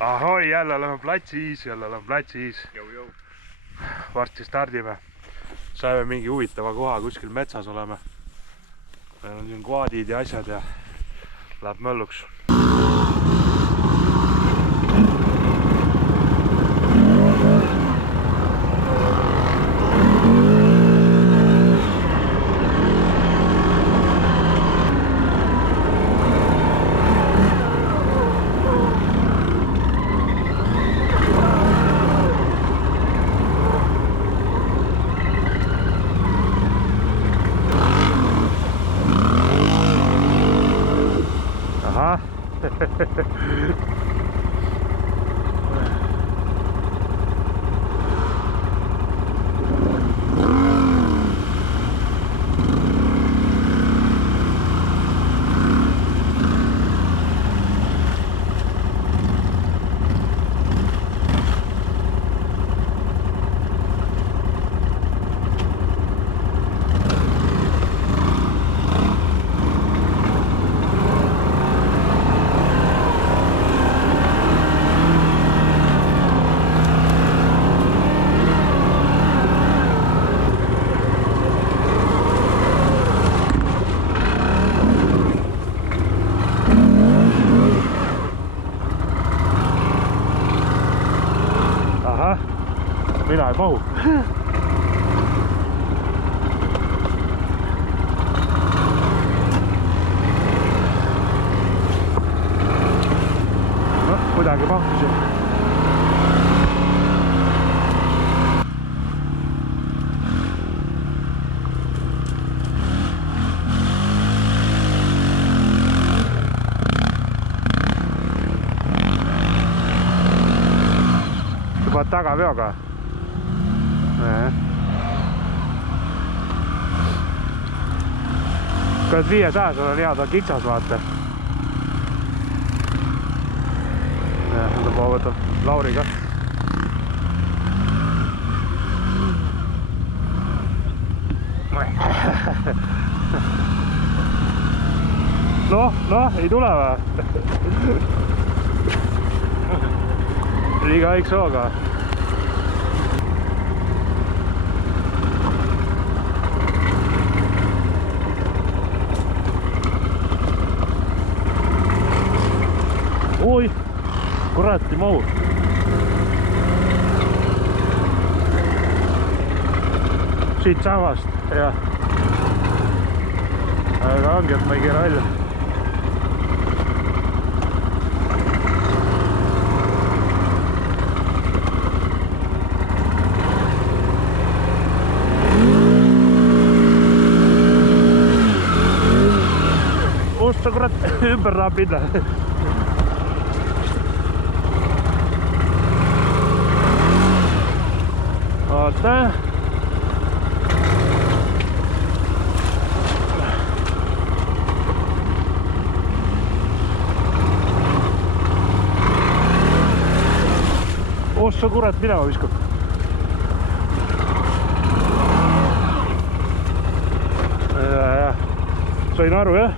Ahoi, jälle oleme platsis, Varsti stardime. Saime mingi huvitava koha, kuskil metsas oleme. Meil on siin kvaadid ja asjad ja läheb mölluks. Mina ei mahu. No, kuidagi mahtusin. Juba tagaveoga. Kui 500 on hea, ta on kitsas, vaata. Ma võtan Lauri ka. Noh, ei tule või? Liiga õiks hooga. Oi, kurat, ei mahu. Siit samast, jah. Aga ongi, et ma ei keera välja. Osta kurat, ümber tahab minna. Vaata. Ossa kurat, minema viskab. Sain aru, jah?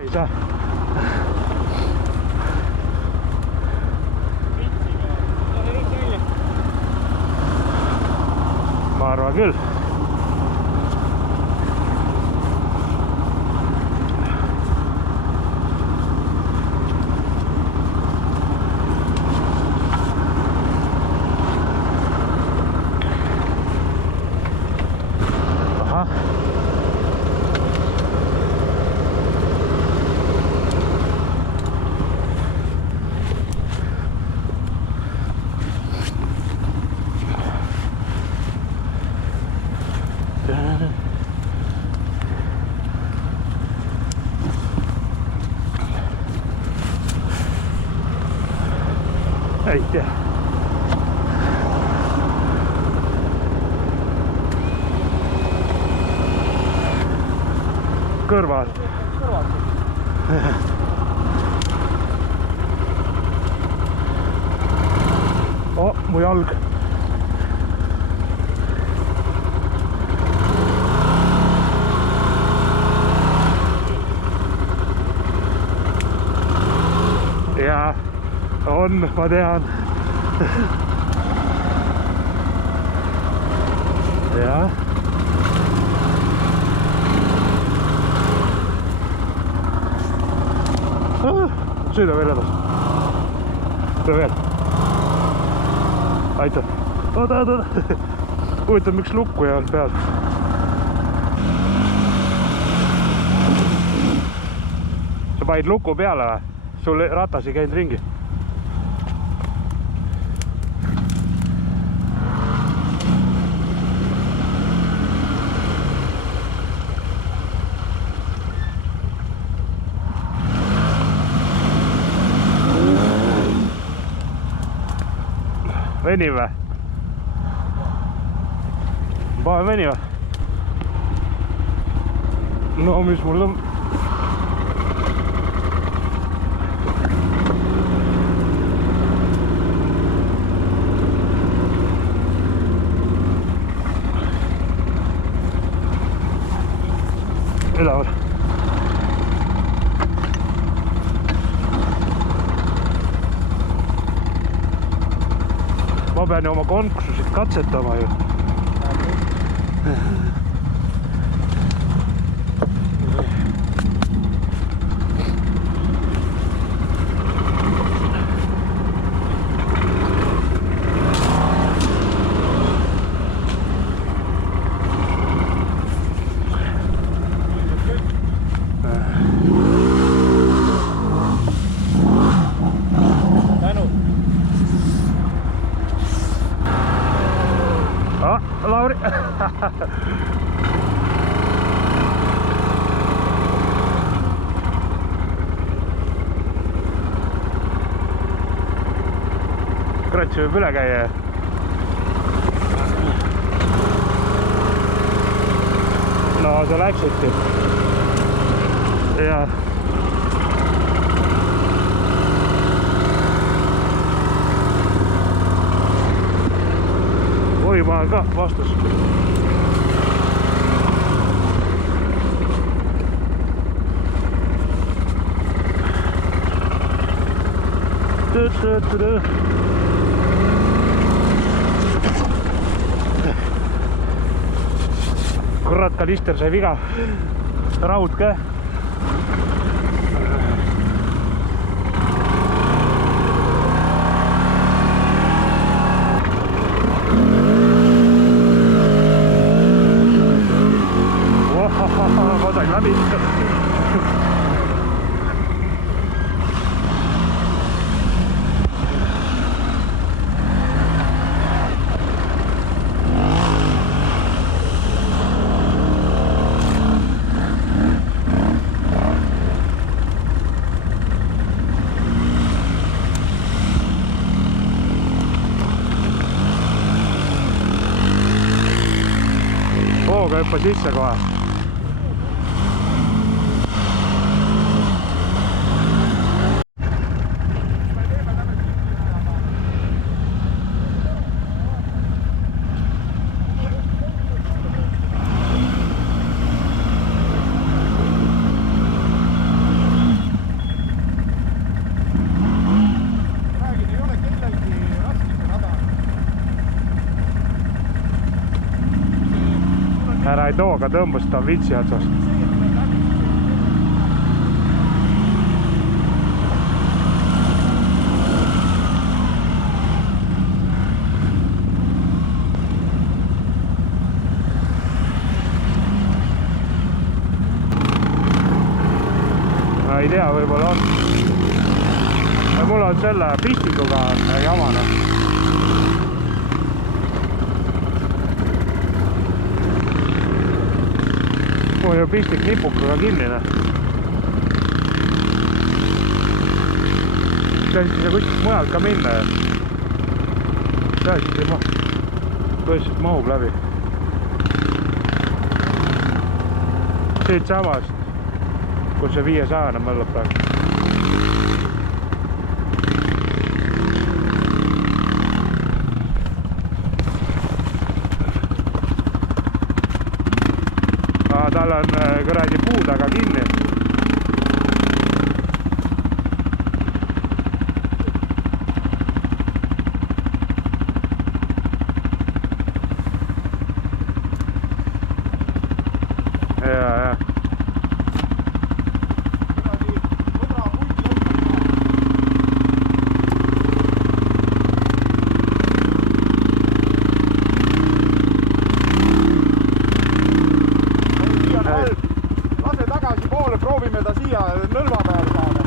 Ei saa. Ma arvan küll. ei tea. Kõrval. Oh, mu jalg. Jaa, on, ma tean. Jaa. Sõida veel edasi. Sõida veel. Aitäh. Oota. Huvitav, miks lukku ei olnud peal. Sa panid luku peale või? Sul ratas ei käinud ringi. Veni või? Pane veni või? No mis mul on? Üleval. Ma pean ju oma konksusid katsetama ju. Lauri. Kurat, see võib üle käia. No sa läksidki. Ja. Oi, ma olen ka vastus. Kurat, kalister sai viga. Raud ka. Ma sain läbi. Hooga hüppa sisse kohe. Ära ei tooga tõmbas, ta on vitsi otsas. Ma ei tea, võib-olla on. Mul on selle pistikuga jamane. Mul on ju pistik nipukaga kinnine. Käisid sa kuskilt mujalt ka minna. tõesti mahub läbi. Siit samast, kus see 500 möllab praegu. Tal on kuradi puu taga kinni. Ja. Lase tagasi poole, proovime ta siia nõlva peale saada.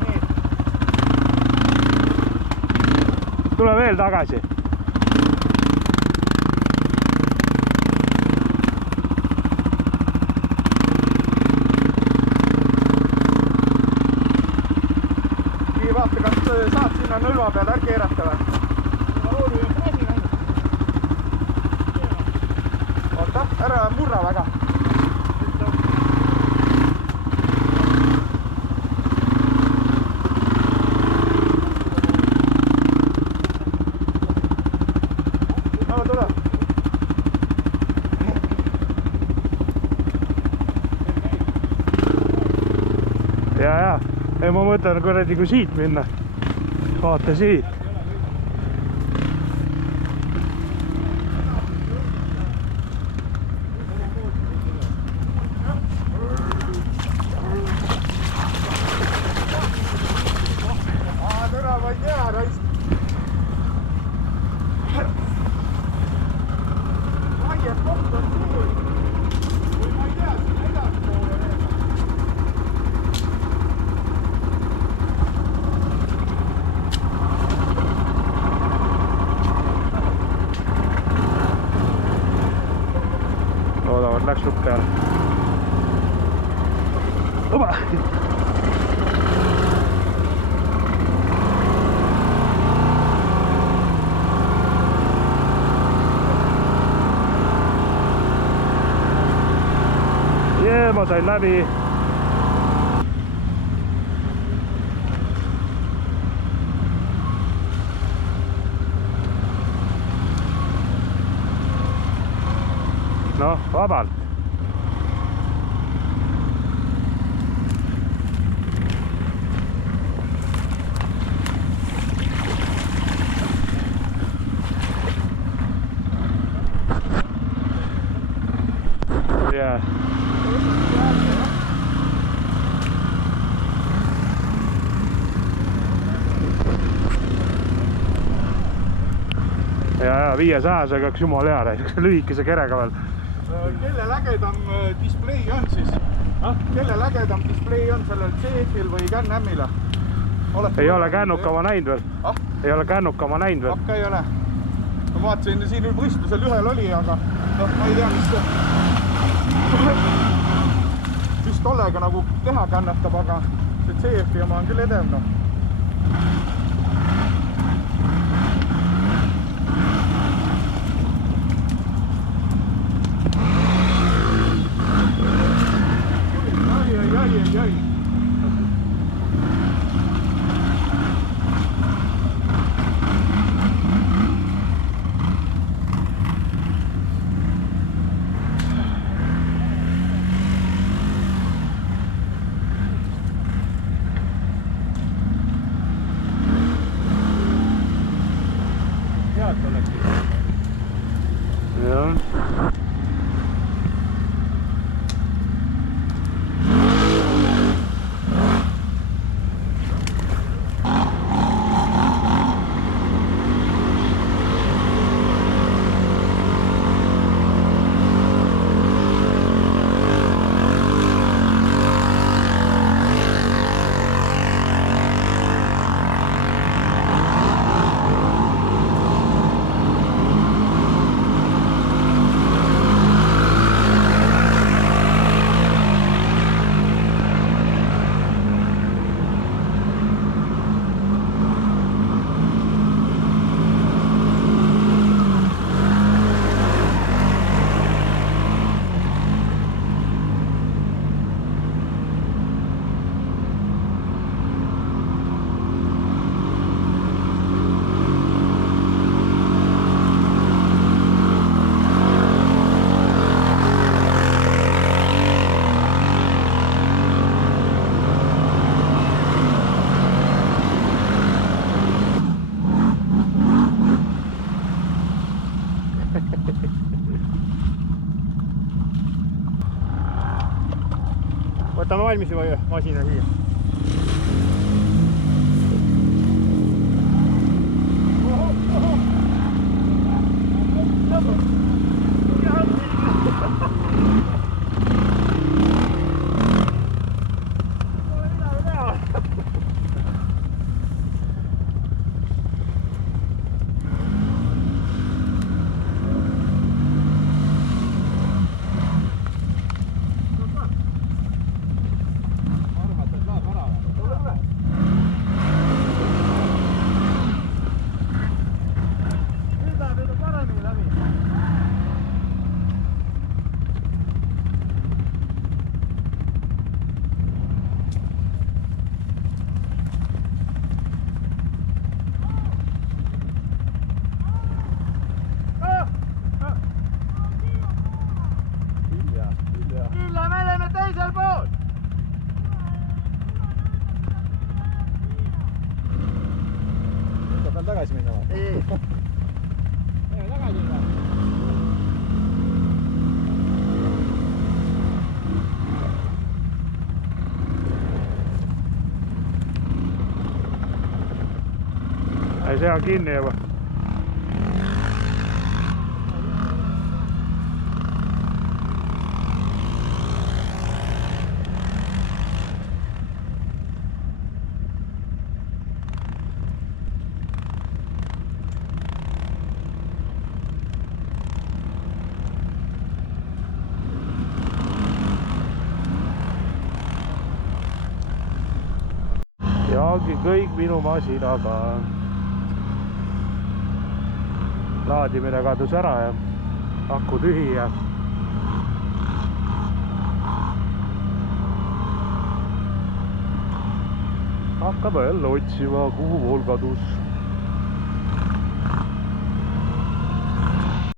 Nii. Tule veel tagasi. Nii, vaata, kas saad sinna nõlva peale ära keerata või? Ära murra väga. No tule. Ja. Ei, ma mõtlen kuradi kui siit minna. Vaata siit. Ma ei tea, raist. Laies koht on siin. Või ma ei tea, siin edasi poole veel. Loodavad läks lukk peale. Oba! Ma sain läbi. Noh, vabalt. Yeah. Ja 500 kaks jumal hea räägiks lühikese kerega veel. Kellel ägedam display on siis? Kellel ägedam display on sellel CF-il või Can-Amil? Ei ole kännuka ma näinud veel. Ei ole kännuka ma näinud veel. Hakka ei ole. Ma vaatasin, siin võistlusel ühel oli, aga ma ei tea, mis tollega nagu teha kannatab, aga see CF-i oma on küll edev. Ai. Head oleksid. Jah. valmis juba masina siia? Külla, me oleme teisel pool! Nüüd peab veel tagasi minna või? Ei. Mine tagasi minna. Ei, see on kinni juba. Ja ongi kõik minu masinaga. Laadimine kadus ära ja aku tühi ja hakkame jälle otsima, kuhu pool kadus.